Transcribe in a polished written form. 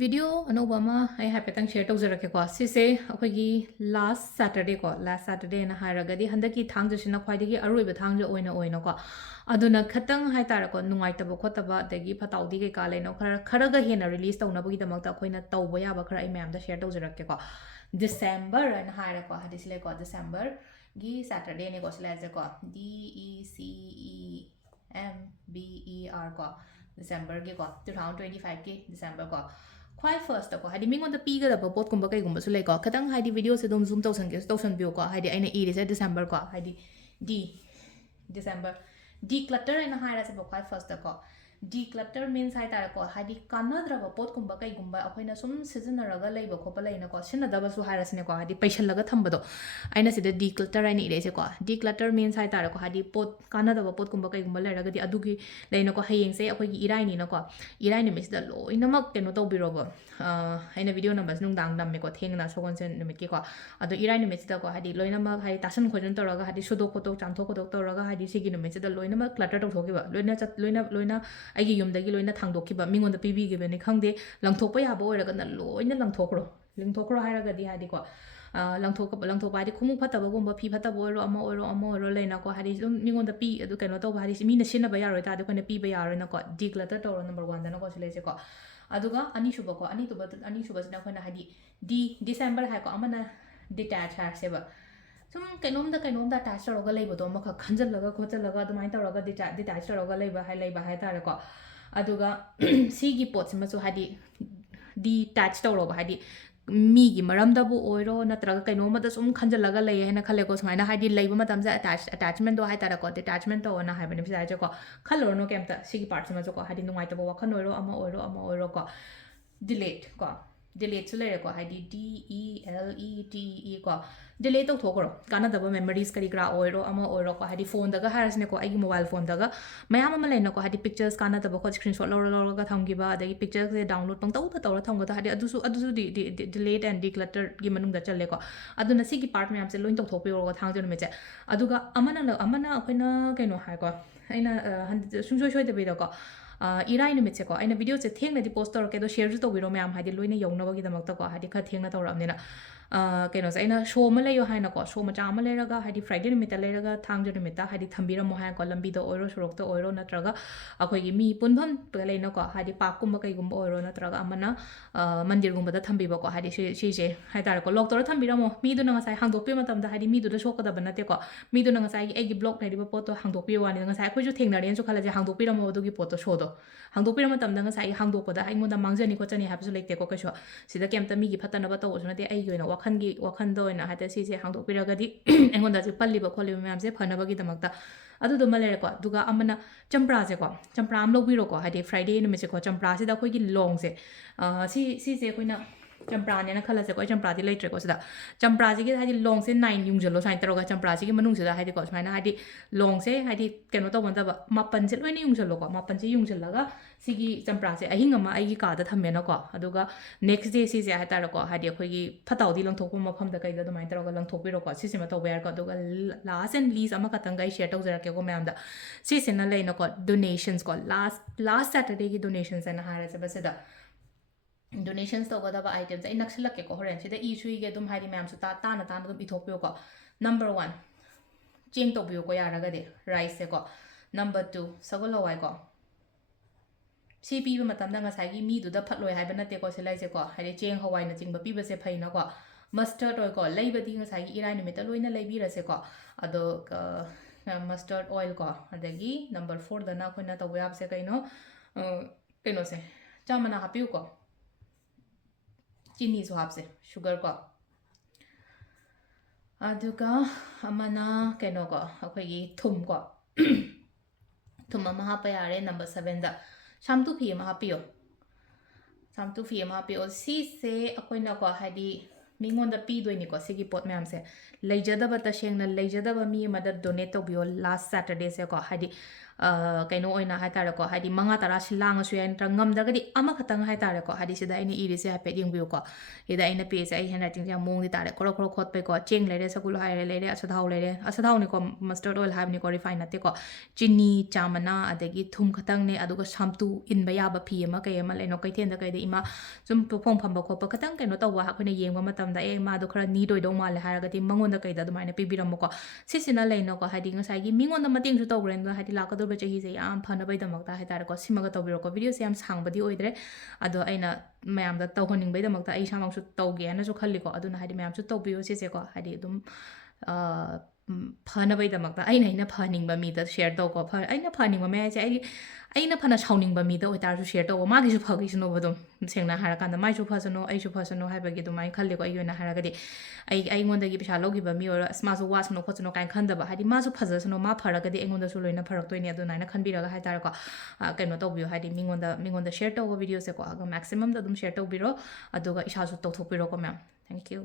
video ꯑꯅꯧꯕ ꯑꯃ ꯑꯩ ꯍꯥꯏꯐꯦꯠꯇꯪ ꯁꯦꯌꯔ ꯇꯧꯖꯔꯛꯀꯦꯀꯣ ꯁꯤꯁꯦ ꯑꯩꯈꯣꯏꯒꯤ ꯂꯥꯁ ꯁꯦꯇꯔꯗꯦꯅ ꯍꯥꯏꯔꯒꯗꯤ ꯍꯟꯗꯛꯀꯤ ꯊꯥꯡꯖꯁꯤꯅ ꯈ꯭ꯋꯥꯏꯗꯒꯤ ꯑꯔꯣꯏꯕ ꯊꯥꯡꯖ ꯑꯣꯏꯅꯀꯣ ꯑꯗꯨꯅ ꯈꯤꯇꯪ ꯍꯥꯏꯇꯥꯔꯦꯀꯣ ꯅꯨꯡꯉꯥꯏꯇꯕ ꯈꯣꯠꯇꯕ ꯑꯗꯒꯤ ꯐꯠꯇꯥꯎꯗꯤ ꯀꯩꯀꯥ ꯂꯩꯅ ꯈꯔꯒ ꯍꯦꯟꯅ ꯔꯤꯂꯤꯁ ꯇꯧꯅꯕꯒꯤꯗꯃꯛꯇ ꯑꯩꯈꯣꯏꯅ ꯇꯧꯕ ꯌꯥꯕ ꯈꯔ ꯑꯩ ꯃꯌꯥꯝꯗ ꯁꯦꯌꯔ ꯇꯧꯖꯔꯛꯀꯦꯀꯣ ꯗꯤꯁꯦꯝꯕꯔ ꯍꯥꯏꯅ ꯍꯥꯏꯔꯦꯀꯣ ꯍꯥꯏꯗꯤ ꯁꯤꯂꯦꯀꯣ ꯗꯤꯁꯦꯝꯕꯔꯒꯤ ꯁꯦꯇꯔꯗꯦꯅꯦꯀꯣ ꯁꯤꯂꯦꯁꯦꯀꯣ DECEMBER ꯀꯣ ꯗꯤꯁꯦꯝꯕꯔꯒꯤꯀꯣ 2025ꯒꯤ ꯗꯤꯁꯦꯝꯕꯔ ꯀꯣ ꯈ꯭ꯋꯥꯏ ꯐꯥꯔꯁꯇꯀꯣ ꯍꯥꯏꯗꯤ ꯃꯤꯉꯣꯟꯗ ꯄꯤꯒꯗꯕ ꯄꯣꯠꯀꯨꯝꯕ ꯀꯩꯒꯨꯝꯕꯁꯨ ꯂꯩꯀꯣ ꯈꯤꯇꯪ ꯍꯥꯏꯗꯤ ꯚꯤꯗꯤꯑꯣꯁꯦ ꯑꯗꯨꯝ ꯖꯨꯝ ꯇꯧꯁꯟꯒꯦꯁꯨ ꯇꯧꯁꯟꯕꯤꯌꯨꯀꯣ ꯍꯥꯏꯗꯤ ꯑꯩꯅ ꯏꯔꯤꯁꯦ ꯗꯤꯁꯦꯝꯕꯔ ꯀꯣ ꯍꯥꯏꯗꯤ ꯗꯤꯁꯦꯝꯕꯔ ꯗꯤꯀ꯭ꯂꯇꯔ ꯍꯥꯏꯅ ꯍꯥꯏꯔꯁꯦꯕ ꯈ꯭ꯋꯥꯏ ꯐꯥꯔꯁꯇꯀꯣ ꯗꯤꯀ꯭ꯂꯇꯔ ꯃꯤꯟꯁ ꯍꯥꯏꯇꯥꯔꯦꯀꯣ ꯍꯥꯏꯗꯤ ꯀꯥꯟꯅꯗ꯭ꯔꯕ ꯄꯣꯠꯀꯨꯝꯕ ꯀꯩꯒꯨꯝꯕ ꯑꯩꯈꯣꯏꯅ ꯁꯨꯝ ꯁꯤꯖꯤꯟꯅꯔꯒ ꯂꯩꯕ ꯈꯣꯠꯄ ꯂꯩꯅꯀꯣ ꯁꯤꯖꯤꯟꯅꯗꯕꯁꯨ ꯍꯥꯏꯔꯁꯤꯅꯦꯀꯣ ꯍꯥꯏꯗꯤ ꯄꯩꯁꯜꯂꯒ ꯊꯝꯕꯗꯣ ꯑꯩꯅ ꯁꯤꯗ ꯗꯤꯀ꯭ꯂꯇꯔ ꯍꯥꯏꯅ ꯏꯔꯛꯏꯁꯦꯀꯣ ꯗꯤꯀ꯭ꯂꯇꯔ ꯃꯤꯟꯁ ꯍꯥꯏꯇꯥꯔꯦꯀꯣ ꯍꯥꯏꯗꯤ ꯄꯣꯠ ꯀꯥꯟꯅꯗꯕ ꯄꯣꯠꯀꯨꯝꯕ ꯀꯩꯒꯨꯝꯕ ꯂꯩꯔꯒꯗꯤ ꯑꯗꯨꯒꯤ ꯂꯩꯅꯀꯣ ꯍꯌꯦꯡꯁꯦ ꯑꯩꯈꯣꯏꯒꯤ ꯏꯔꯥꯏꯅꯤꯅꯀꯣ ꯏꯔꯥꯏ ꯅꯨꯃꯤꯠꯁꯤꯗ ꯂꯣꯏꯅꯃꯛ ꯀꯩꯅꯣ ꯇꯧꯕꯤꯔꯣꯕ ꯑꯩꯅ ꯚꯤꯗꯤꯑꯣ ꯅꯝꯕꯔꯁꯤ ꯅꯨꯡꯗꯥꯡ ꯅꯝꯃꯦꯀꯣ ꯊꯦꯡꯅ ꯁꯒꯣꯜꯁꯦꯟ ꯅꯨꯃꯤꯠꯀꯤꯀꯣ ꯑꯗꯣ ꯏꯔꯥꯏ ꯅꯨꯃꯤꯠꯁꯤꯗꯀꯣ ꯍꯥꯏꯗꯤ ꯂꯣꯏꯅꯃꯛ ꯍꯥꯏꯗꯤ ꯇꯥꯁꯟ ꯈꯣꯠꯆꯟ ꯇꯧꯔꯒ ꯍꯥꯏꯗꯤ ꯁꯨꯗꯣꯛ ꯈꯣꯠꯇꯣꯛ ꯆꯥꯝꯊꯣꯛ ꯈꯣꯠꯇꯣꯛ ꯇꯧꯔꯒ ꯍꯥꯏꯗꯤ ꯁꯤꯒꯤ ꯅꯨꯃꯤꯠꯁꯤꯗ ꯂꯣꯏꯅꯃꯛ ꯀ꯭ꯂꯇꯔ ꯇꯧꯊꯣꯛꯈꯤꯕ ꯂꯣꯏꯅ ꯑꯩꯒꯤ ꯌꯨꯝꯗꯒꯤ ꯂꯣꯏꯅ ꯊꯥꯡꯗꯣꯛꯈꯤꯕ ꯃꯤꯉꯣꯟꯗ ꯄꯤꯕꯤꯈꯤꯕꯅꯤ ꯈꯪꯗꯦ ꯂꯪꯊꯣꯛꯄ ꯌꯥꯕ ꯑꯣꯏꯔꯒꯅ ꯂꯣꯏꯅ ꯂꯪꯊꯣꯛꯈ꯭ꯔꯣ ꯍꯥꯏꯔꯒꯗꯤ ꯍꯥꯏꯗꯤꯀꯣ ꯂꯪꯊꯣꯛꯄ ꯍꯥꯏꯗꯤ ꯈꯣꯡꯎꯞ ꯐꯠꯇꯕꯒꯨꯝꯕ ꯐꯤ ꯐꯠꯇꯕ ꯑꯣꯏꯔꯣ ꯑꯃ ꯑꯣꯏꯔꯣ ꯂꯩꯅꯀꯣ ꯍꯥꯏꯗꯤ ꯑꯗꯨꯝ ꯃꯤꯉꯣꯟꯗ ꯑꯗꯨ ꯀꯩꯅꯣ ꯇꯧꯕ ꯍꯥꯏꯗꯤ ꯃꯤꯅ ꯁꯤꯖꯤꯟꯅꯕ ꯌꯥꯔꯣꯏ ꯇꯥꯔꯗꯤ ꯑꯩꯈꯣꯏꯅ ꯄꯤꯕ ꯌꯥꯔꯣꯏꯅꯀꯣ ꯗꯤꯀ꯭ꯂꯇꯔ ꯇꯧꯔꯣ ꯅꯝꯕꯔ 1ꯗꯅꯀꯣ ꯁꯤ ꯂꯩꯁꯦꯀꯣ ꯑꯗꯨꯒ ꯑꯅꯤꯁꯨꯕꯁꯤꯅ ꯑꯩꯈꯣꯏꯅ ꯍꯥꯏꯗꯤ ꯗꯤꯁꯦꯝꯕꯔ ꯍꯥꯏꯀꯣ ꯑꯃꯅ ꯗꯤꯇꯦꯆ ꯍꯥꯏꯔꯁꯦꯕ ꯁꯨꯝ ꯀꯩꯅꯣꯝꯗ ꯑꯇꯦꯆ ꯇꯧꯔꯒ ꯂꯩꯕꯗꯣ ꯑꯃꯈꯛ ꯈꯟꯖꯜꯂꯒ ꯈꯣꯠꯆꯜꯂꯒ ꯑꯗꯨꯃꯥꯏꯅ ꯇꯧꯔꯒ ꯗꯤꯇꯦꯆ ꯇꯧꯔꯒ ꯂꯩꯕ ꯍꯥꯏꯇꯥꯔꯦꯀꯣ ꯑꯗꯨꯒ ꯁꯤꯒꯤ ꯄꯣꯠꯁꯤꯃꯁꯨ ꯍꯥꯏꯗꯤ ꯗꯤꯇꯦꯆ ꯇꯧꯔꯣꯕ ꯍꯥꯏꯗꯤ ꯃꯤꯒꯤ ꯃꯔꯝꯗꯕꯨ ꯑꯣꯏꯔꯣ ꯅꯠꯇ꯭ꯔꯒ ꯀꯩꯅꯣꯝꯃꯗ ꯁꯨꯝ ꯈꯟꯖꯜꯂꯒ ꯂꯩꯌꯦ ꯍꯥꯏꯅ ꯈꯜꯂꯦꯀꯣ ꯁꯨꯃꯥꯏꯅ ꯍꯥꯏꯗꯤ ꯂꯩꯕ ꯃꯇꯝꯁꯦ ꯑꯦꯇꯦꯆꯃꯦꯟꯇꯣ ꯍꯥꯏꯇꯥꯔꯦꯀꯣ ꯗꯤꯇꯦꯆꯃꯦꯟ ꯇꯧꯑꯣꯅ ꯍꯥꯏꯕꯅꯦ ꯁꯤꯗ ꯍꯥꯏꯁꯦꯀꯣ ꯈꯜꯂꯨꯔꯅꯨ ꯀꯩꯝꯇ ꯁꯤꯒꯤ ꯄꯥꯔꯠꯁꯤꯃꯁꯨꯀꯣ ꯍꯥꯏꯗꯤ ꯅꯨꯡꯉꯥꯏꯇꯕ ꯋꯥꯈꯜ ꯑꯣꯏꯔꯣ ꯑꯃ ꯑꯣꯏꯔꯣ ꯀꯣ ꯗꯤꯂꯦꯠꯁꯨ ꯂꯩꯔꯦꯀꯣ ꯍꯥꯏꯗꯤ DELETE ꯀꯣ ꯗꯤꯂꯦꯠ ꯇꯧꯊꯣꯛꯈ꯭ꯔꯣ ꯀꯥꯟꯅꯗꯕ ꯃꯦꯃꯣꯔꯤꯁ ꯀꯔꯤ ꯀꯔꯥ ꯑꯣꯏꯔꯣ ꯑꯃ ꯑꯣꯏꯔꯣꯀꯣ ꯍꯥꯏꯗꯤ ꯐꯣꯟꯗꯒ ꯍꯥꯏꯔꯁꯤꯅꯦꯀꯣ ꯑꯩꯒꯤ ꯃꯣꯕꯥꯏꯜ ꯐꯣꯟꯗꯒ ꯃꯌꯥꯝ ꯑꯃ ꯂꯩꯅꯀꯣ ꯍꯥꯏꯗꯤ ꯄꯤꯛꯆꯔꯁ ꯀꯥꯟꯅꯗꯕ ꯁ꯭ꯀ꯭ꯔꯤꯟꯁꯣꯠ ꯂꯧꯔꯒ ꯊꯝꯈꯤꯕ ꯑꯗꯒꯤ ꯄꯤꯛꯆꯔꯁꯦ ꯗꯥꯎꯟꯂꯣꯗ ꯄꯪꯇꯧꯗ ꯇꯧꯔ ꯊꯝꯒꯗ ꯍꯥꯏꯗꯤ ꯑꯗꯨꯁꯨ ꯗꯤꯂꯦꯠ ꯑꯦꯟ ꯗꯤꯀ꯭ꯂꯇꯔꯒꯤ ꯃꯅꯨꯡꯗ ꯆꯜꯂꯦꯀꯣ ꯑꯗꯨꯅ ꯁꯤꯒꯤ ꯄꯥꯔꯠ ꯃꯌꯥꯝꯁꯦ ꯂꯣꯏ ꯇꯧꯊꯣꯛꯄꯤꯔꯣꯀꯣ ꯊꯥꯡꯖ ꯅꯨꯃꯤꯠꯁꯦ ꯑꯗꯨꯒ ꯑꯃꯅ ꯑꯩꯈꯣꯏꯅ ꯀꯩꯅꯣ ꯍꯥꯏꯀꯣ ꯑꯩꯅ ꯁꯨꯡꯁꯣꯏ ꯁꯣꯏꯗꯕꯤꯗꯀꯣ ꯏꯔꯥꯏ ꯅꯨꯃꯤꯠꯁꯦꯀꯣ ꯑꯩꯅ ꯚꯤꯗꯤꯑꯣꯁꯦ ꯊꯦꯡꯅꯗꯤ ꯄꯣꯁꯠ ꯇꯧꯔꯛꯀꯦ ꯑꯗꯣ ꯁꯦꯌꯔꯁꯨ ꯇꯧꯕꯤꯔꯣ ꯃꯌꯥꯝ ꯍꯥꯏꯗꯤ ꯂꯣꯏꯅ ꯌꯧꯅꯕꯒꯤꯗꯃꯛꯇꯀꯣ ꯍꯥꯏꯗꯤ ꯈꯔ ꯊꯦꯡꯅ ꯇꯧꯔꯛꯑꯕꯅꯤꯅ ꯀꯩꯅꯣꯁꯦ ꯑꯩꯅ ꯁꯣ ꯑꯃ ꯂꯩꯌꯣ ꯍꯥꯏꯅꯀꯣ ꯁꯣ ꯃꯆꯥ ꯑꯃ ꯂꯩꯔꯒ ꯍꯥꯏꯗꯤ ꯐ꯭ꯔꯥꯏꯗे ꯅꯨꯃꯤꯠꯇ ꯂꯩꯔꯒ ꯊꯥꯡꯖ ꯅꯨꯃꯤꯠꯇ ꯍꯥꯏꯗꯤ ꯊꯝꯕꯤꯔꯝꯃꯣ ꯍꯥꯏꯀꯣ ꯂꯝꯕꯤꯗ ꯑꯣꯏꯔꯣ ꯁꯣꯔꯣꯛꯇ ꯑꯣꯏꯔꯣ ꯅꯠꯇ꯭ꯔꯒ ꯑꯩꯈꯣꯏꯒꯤ ꯃꯤ ꯄꯨꯟꯐꯝ ꯂꯩꯅꯀꯣ ꯍꯥꯏꯗꯤ ꯄꯥꯔꯛꯀꯨꯝꯕ ꯀꯩꯒꯨꯝꯕ ꯑꯣꯏꯔꯣ ꯅꯠꯇ꯭ꯔꯒ ꯑꯃꯅ ꯃꯟꯗꯤꯔꯒꯨꯝꯕꯗ ꯊꯝꯕꯤꯕꯀꯣ ꯍꯥꯏꯗꯤ ꯁꯤꯁꯦ ꯍꯥꯏꯇꯥꯔꯦꯀꯣ ꯂꯣꯛ ꯇꯧꯔ ꯊꯝꯕꯤꯔꯝꯃꯣ ꯃꯤꯗꯨꯅ ꯉꯁꯥꯏ ꯍꯥꯡꯗꯣꯛꯄꯤꯕ ꯃꯇꯝꯗ ꯍꯥꯏꯗꯤ ꯃꯤꯗꯨꯗ ꯁꯣꯛꯀꯗꯕ ꯅꯠꯇꯦꯀꯣ ꯃꯤꯗꯨꯅ ꯉꯁꯥꯏꯒꯤ ꯑꯩꯒꯤ ꯕ꯭ꯂꯣꯛ ꯂꯩꯔꯤꯕ ꯄꯣꯠꯇꯣ ꯍꯥꯡꯗꯣꯛꯄꯤꯌꯨ ꯋꯥꯅꯤꯗ ꯉꯁꯥꯏ ꯑꯩꯈꯣꯏꯁꯨ ꯊꯦꯡꯅꯔꯦꯅꯁꯨ ꯈꯜꯂꯁꯦ ꯍꯥꯡꯗꯣꯛꯄꯤꯔꯝꯃꯣ ꯑꯗꯨꯒꯤ ꯄꯣꯠꯇꯣ ꯁꯣꯗꯣ ꯍꯥꯡꯗꯣꯛꯄꯤꯔ ꯃꯇꯝꯗ ꯉꯁꯥꯏ ꯍꯥꯡꯗꯣꯛꯄꯗ ꯑꯩꯉꯣꯟꯗ ꯃꯥꯡꯖꯅꯤ ꯈꯣꯠꯆꯅꯤ ꯍꯥꯏꯕꯁꯨ ꯂꯩꯇꯦꯀꯣ ꯀꯩꯁꯨ ꯁꯤꯗ ꯀꯩꯝꯇ ꯃꯤꯒꯤ ꯐꯠꯇꯅꯕ ꯇꯧꯕꯁꯨ ꯅꯠꯇꯦ ꯑꯩꯒꯤ ꯑꯣꯏꯅ ꯋꯥꯈꯟꯗ ꯑꯣꯏꯅ ꯍꯥꯏꯇꯥꯔꯦ ꯁꯤꯁꯦ ꯍꯥꯡꯗꯣꯛꯄꯤꯔꯒꯗꯤ ꯑꯩꯉꯣꯟꯗ ꯍꯧꯖꯤꯛ ꯄꯜꯂꯤꯕ ꯈꯣꯠꯂꯤꯕ ꯃꯌꯥꯝꯁꯦ ꯐꯅꯕꯒꯤꯗꯃꯛꯇ ꯑꯗꯨꯗꯨꯃ ꯂꯩꯔꯦꯀꯣ ꯑꯗꯨꯒ ꯑꯃꯅ ꯆꯝꯄ꯭ꯔꯥ ꯑꯃ ꯂꯧꯕꯤꯔꯣꯀꯣ ꯍꯥꯏꯗꯤ ꯐ꯭ꯔꯥꯏꯗꯦ ꯅꯨꯃꯤꯠꯁꯦꯀꯣ ꯆꯝꯄ꯭ꯔꯥꯁꯤꯗ ꯑꯩꯈꯣꯏꯒꯤ ꯂꯣꯡꯁꯦ ꯁꯤꯁꯦ ꯑꯩꯈꯣꯏꯅ ꯆꯝꯄ꯭ꯔꯥꯅꯦꯅ ꯈꯜꯂꯁꯦꯀꯣ ꯑꯩ ꯆꯝꯄ꯭ꯔꯥꯗꯤ ꯂꯩꯇ꯭ꯔꯦꯀꯣ ꯁꯤꯗ ꯆꯝꯄ꯭ꯔꯥꯁꯤꯒꯤ ꯍꯥꯏꯗꯤ ꯂꯣꯡꯁꯦ 9 ꯌꯨꯡꯁꯤꯜꯂꯣ ꯁꯨꯃꯥꯏꯅ ꯇꯧꯔꯒ ꯆꯝꯄ꯭ꯔꯥꯁꯤꯒꯤ ꯃꯅꯨꯡꯁꯤꯗ ꯍꯥꯏꯗꯤꯀꯣ ꯁꯨꯃꯥꯏꯅ ꯍꯥꯏꯗꯤ ꯂꯣꯡꯁꯦ ꯍꯥꯏꯗꯤ ꯀꯩꯅꯣ ꯇꯧꯕ ꯅꯠꯇꯕ ꯃꯥꯄꯟꯁꯦ ꯂꯣꯏꯅ ꯌꯨꯡꯁꯤꯜꯂꯣꯀꯣ ꯃꯥꯄꯟꯁꯦ ꯌꯨꯡꯁꯤꯜꯂꯒ ꯁꯤꯒꯤ ꯆꯝꯄ꯭ꯔꯥꯁꯦ ꯑꯍꯤꯡ ꯑꯃ ꯑꯩꯒꯤ ꯀꯥꯗ ꯊꯝꯃꯦꯅꯀꯣ ꯑꯗꯨꯒ ꯅꯦꯛꯁ ꯗꯦ ꯁꯤꯁꯦ ꯍꯥꯏꯇꯥꯔꯦꯀꯣ ꯍꯥꯏꯗꯤ ꯑꯩꯈꯣꯏꯒꯤ ꯐꯠꯇꯥꯎꯗꯤ ꯂꯪꯊꯣꯛꯄ ꯃꯐꯝꯗ ꯀꯩꯗ ꯑꯗꯨꯃꯥꯏꯅ ꯇꯧꯔꯒ ꯂꯪꯊꯣꯛꯄꯤꯔꯣꯀꯣ ꯁꯤꯁꯤꯃ ꯇꯧꯕ ꯌꯥꯔꯦꯀꯣ ꯑꯗꯨꯒ ꯂꯥꯁ ꯑꯦꯟ ꯂꯤꯁ ꯑꯃꯈꯛꯇꯪꯒ ꯑꯩ ꯁꯦꯌꯔ ꯇꯧꯖꯔꯛꯀꯦꯀꯣ ꯃꯌꯥꯝꯗ ꯁꯤꯁꯤꯅ ꯂꯩꯅꯀꯣ ꯗꯣꯅꯦꯁꯟꯁꯀꯣ ꯂꯥꯁ ꯁꯦꯇꯔꯗꯦꯒꯤ ꯗꯣꯅꯦꯁꯟꯁ ꯍꯥꯏꯅ ꯍꯥꯏꯔꯁꯦꯕ ꯁꯤꯗ ꯗꯣꯅꯦꯁꯟꯁ ꯇꯧꯒꯗꯕ ꯑꯥꯏꯇꯦꯝꯁ ꯑꯩ ꯅꯛꯁꯤꯜꯂꯛꯀꯦꯀꯣ ꯍꯣꯔꯦꯟ ꯁꯤꯗ ꯏꯒꯦ ꯑꯗꯨꯝ ꯍꯥꯏꯗꯤ ꯃꯌꯥꯝꯁꯨ ꯇꯥꯅ ꯑꯗꯨꯝ ꯏꯊꯣꯛꯄꯤꯌꯨꯀꯣ ꯅꯝꯕꯔ 1 ꯆꯦꯡ ꯇꯧꯕꯤꯌꯨꯀꯣ ꯌꯥꯔꯒꯗꯤ ꯔꯥꯏꯁꯁꯦꯀꯣ ꯅꯝꯕꯔ 2 ꯁꯒꯣꯜ ꯍꯋꯥꯏꯀꯣ ꯁꯤ ꯄꯤꯕ ꯃꯇꯝꯗ ꯉꯁꯥꯏꯒꯤ ꯃꯤꯗꯨꯗ ꯐꯠꯂꯣꯏ ꯍꯥꯏꯕ ꯅꯠꯇꯦꯀꯣ ꯁꯤ ꯂꯩꯁꯦꯀꯣ ꯍꯥꯏꯗꯤ ꯆꯦꯡ ꯍꯋꯥꯏꯅꯆꯤꯡꯕ ꯄꯤꯕꯁꯦ ꯐꯩꯅꯀꯣ ꯃꯁꯇꯔꯠ ꯑꯣꯏꯀꯣ ꯂꯩꯕꯗꯤ ꯉꯁꯥꯏꯒꯤ ꯏꯔꯥꯏ ꯅꯨꯃꯤꯠꯇ ꯂꯣꯏꯅ ꯂꯩꯕꯤꯔꯁꯦꯀꯣ ꯑꯗꯣ ꯃꯁꯇꯔꯠ ꯑꯣꯏꯜ ꯀꯣ ꯑꯗꯒꯤ ꯅꯝꯕꯔ 4ꯗꯅ ꯑꯩꯈꯣꯏꯅ ꯇꯧꯕ ꯌꯥꯕꯁꯦ ꯀꯩꯅꯣꯁꯦ ꯆꯥꯃꯅꯥ ꯍꯥꯞꯄꯤꯌꯨꯀꯣ ꯆꯤꯅꯤꯁꯨ ꯍꯥꯞꯁꯦ ꯁꯨꯒꯔ ꯀꯣ ꯑꯗꯨꯒ ꯑꯃꯅ ꯀꯩꯅꯣꯀꯣ ꯑꯩꯈꯣꯏꯒꯤ ꯊꯨꯝꯀꯣ ꯊꯨꯝ ꯑꯃ ꯍꯥꯞꯄ ꯌꯥꯔꯦ ꯅꯝꯕꯔ 7ꯗ ꯁꯥꯝꯇꯨ ꯐꯤ ꯑꯃ ꯍꯥꯞꯄꯤꯌꯣ ꯁꯤꯁꯦ ꯑꯩꯈꯣꯏꯅꯀꯣ ꯍꯥꯏꯗꯤ ꯃꯤꯉꯣꯟꯗ ꯄꯤꯗꯣꯏꯅꯤꯀꯣ ꯁꯤꯒꯤ ꯄꯣꯠ ꯃꯌꯥꯝꯁꯦ ꯇꯁꯦꯡꯅ ꯂꯩꯖꯗꯕ ꯃꯤ ꯑꯃꯗ ꯗꯣꯅꯦꯠ ꯇꯧꯕꯤꯌꯣ ꯂꯥꯁ ꯁꯦꯇꯔꯗꯦꯁꯦꯀꯣ ꯍꯥꯏꯗꯤ ꯀꯩꯅꯣ ꯑꯣꯏꯅ ꯍꯥꯏꯇꯥꯔꯦꯀꯣ ꯍꯥꯏꯗꯤ ꯃꯉꯥ ꯇꯔꯥ ꯂꯥꯡꯉꯁꯨ ꯌꯥꯏ ꯅꯠꯇ꯭ꯔꯒ ꯉꯝꯗ꯭ꯔꯒꯗꯤ ꯑꯃꯈꯛꯇꯪ ꯍꯥꯏꯇꯥꯔꯦꯀꯣ ꯍꯥꯏꯗꯤ ꯁꯤꯗ ꯑꯩꯅ ꯏꯔꯤꯁꯦ ꯍꯥꯏꯐꯦꯠ ꯌꯦꯡꯕꯤꯌꯨꯀꯣ ꯁꯤꯗ ꯑꯩꯅ ꯄꯤꯔꯤꯁꯦ ꯑꯩ ꯍꯦꯟ ꯔꯥꯏꯇꯤꯡꯁꯦ ꯌꯥꯝ ꯃꯑꯣꯡꯗꯤ ꯇꯥꯔꯦ ꯈꯣꯔꯣ ꯈꯣꯔꯣ ꯈꯣꯠꯄꯩꯀꯣ ꯆꯦꯡ ꯂꯩꯔꯦ ꯁꯒꯨꯜ ꯍꯋꯥꯏ ꯂꯩꯔꯦ ꯑꯁꯊꯥꯎ ꯂꯩꯔꯦ ꯑꯁꯊꯥꯎꯅꯤꯀꯣ ꯃꯁꯇꯔꯗ ꯑꯣꯏꯜ ꯍꯥꯏꯕꯅꯤꯀꯣ ꯔꯤꯐꯥꯏꯟ ꯅꯠꯇꯦꯀꯣ ꯆꯤꯅꯤ ꯆꯥꯃꯅꯥ ꯑꯗꯒꯤ ꯊꯨꯝ ꯈꯛꯇꯪꯅꯦ ꯑꯗꯨꯒ ꯁꯥꯝꯇꯨ ꯏꯟꯕ ꯌꯥꯕ ꯐꯤ ꯑꯃ ꯀꯩ ꯑꯃ ꯂꯩꯅꯣ ꯀꯩꯊꯦꯜꯗ ꯀꯩꯗ ꯏꯃꯥ ꯁꯨꯝ ꯐꯣꯡ ꯐꯝꯕ ꯈꯣꯠꯄ ꯈꯤꯇꯪ ꯀꯩꯅꯣ ꯇꯧꯕ ꯑꯩꯈꯣꯏꯅ ꯌꯦꯡꯕ ꯃꯇꯝꯗ ꯃꯥꯗꯣ ꯈꯔ ꯅꯤꯠ ꯑꯣꯏꯗꯧ ꯃꯥꯜꯂꯦ ꯍꯥꯏꯔꯒꯗꯤ ꯃꯉꯣꯟꯗ ꯀꯩꯗ ꯑꯗꯨꯃꯥꯏꯅ ꯄꯤꯕꯤꯔꯝꯃꯣꯀꯣ ꯁꯤꯁꯤꯅ ꯂꯩꯅꯣꯀꯣ ꯍꯥꯏꯗꯤ ꯉꯁꯥꯏꯒꯤ ꯃꯤꯉꯣꯟꯗ ꯃꯇꯦꯡꯁꯨ ꯇꯧꯈ꯭ꯔꯦꯅ ꯍꯥꯏꯗꯤ ꯂꯥꯛꯀꯗꯧꯕ ꯆꯍꯤꯁꯦ ꯌꯥꯝ ꯐꯅꯕꯩꯗꯃꯛꯇ ꯍꯥꯏꯇꯥꯔꯦꯀꯣ ꯁꯤꯃꯒ ꯇꯧꯕꯤꯔꯣꯀꯣ ꯚꯤꯗꯤꯑꯣꯁꯦ ꯌꯥꯝ ꯁꯥꯡꯕꯗꯤ ꯑꯣꯏꯗ꯭ꯔꯦ ꯑꯗꯣ ꯑꯩꯅ ꯃꯌꯥꯝꯗ ꯇꯧꯍꯟꯅꯤꯡꯕꯩꯗꯃꯛꯇ ꯑꯩ ꯏꯁꯥꯃꯛꯁꯨ ꯇꯧꯒꯦ ꯍꯥꯏꯅꯁꯨ ꯈꯜꯂꯤꯀꯣ ꯑꯗꯨꯅ ꯍꯥꯏꯗꯤ ꯃꯌꯥꯝꯁꯨ ꯇꯧꯕꯤꯌꯨ ꯁꯤꯁꯦꯀꯣ ꯍꯥꯏꯗꯤ ꯑꯗꯨꯝ ꯐꯅꯕꯩꯗꯃꯛꯇ ꯑꯩꯅ ꯐꯍꯟꯅꯤꯡꯕ ꯃꯤꯗ ꯁꯦꯌꯔ ꯇꯧꯀꯣ ꯑꯩꯅ ꯐꯍꯟꯅꯤꯡꯕ ꯃꯤ ꯍꯥꯏꯁꯦ ꯑꯩꯅ ꯐꯅ ꯁꯥꯎꯅꯤꯡꯕ ꯃꯤꯗ ꯑꯣꯏꯇꯥꯔꯁꯨ ꯁꯦꯌꯔ ꯇꯧꯕ ꯃꯥꯒꯤꯁꯨ ꯐꯈꯤꯁꯅꯣꯕ ꯑꯗꯨꯝ ꯁꯦꯡꯅ ꯍꯥꯏꯔꯀꯥꯟꯗ ꯃꯥꯏꯁꯨ ꯐꯁꯅꯣ ꯑꯩꯁꯨ ꯐꯁꯅꯣ ꯍꯥꯏꯕꯒꯤ ꯑꯗꯨꯃꯥꯏꯅ ꯈꯜꯂꯤꯀꯣ ꯑꯩꯒꯤ ꯑꯣꯏꯅ ꯍꯥꯏꯔꯒꯗꯤ ꯑꯩꯉꯣꯟꯗꯒꯤ ꯄꯩꯁꯥ ꯂꯧꯈꯤꯕ ꯃꯤ ꯑꯣꯏꯔꯣ ꯑꯁ ꯃꯥꯁꯨ ꯋꯥꯁꯅꯣ ꯈꯣꯠꯁꯅꯣ ꯀꯥꯏꯅ ꯈꯟꯗꯕ ꯍꯥꯏꯗꯤ ꯃꯥꯁꯨ ꯐꯖꯁꯅꯣ ꯃꯥ ꯐꯔꯒꯗꯤ ꯑꯩꯉꯣꯟꯗꯁꯨ ꯂꯣꯏꯅ ꯐꯔꯛꯇꯣꯏꯅꯦ ꯑꯗꯨꯃꯥꯏꯅ ꯈꯟꯕꯤꯔꯒ ꯍꯥꯏꯇꯥꯔꯦꯀꯣ ꯀꯩꯅꯣ ꯇꯧꯕꯤꯌꯣ ꯍꯥꯏꯗꯤ ꯃꯤꯉꯣꯟꯗ ꯁꯦꯌꯔ ꯇꯧꯕ ꯚꯤꯗꯤꯑꯣꯁꯦꯀꯣ ꯃꯦꯛꯁꯤꯃꯝꯗ ꯑꯗꯨꯝ ꯁꯦꯌꯔ ꯇꯧꯕꯤꯔꯣ ꯑꯗꯨꯒ ꯏꯁꯥꯁꯨ ꯇꯧꯊꯣꯛꯄꯤꯔꯣꯀꯣ ꯃꯌꯥꯝ ꯊꯦꯡꯛ ꯌꯨ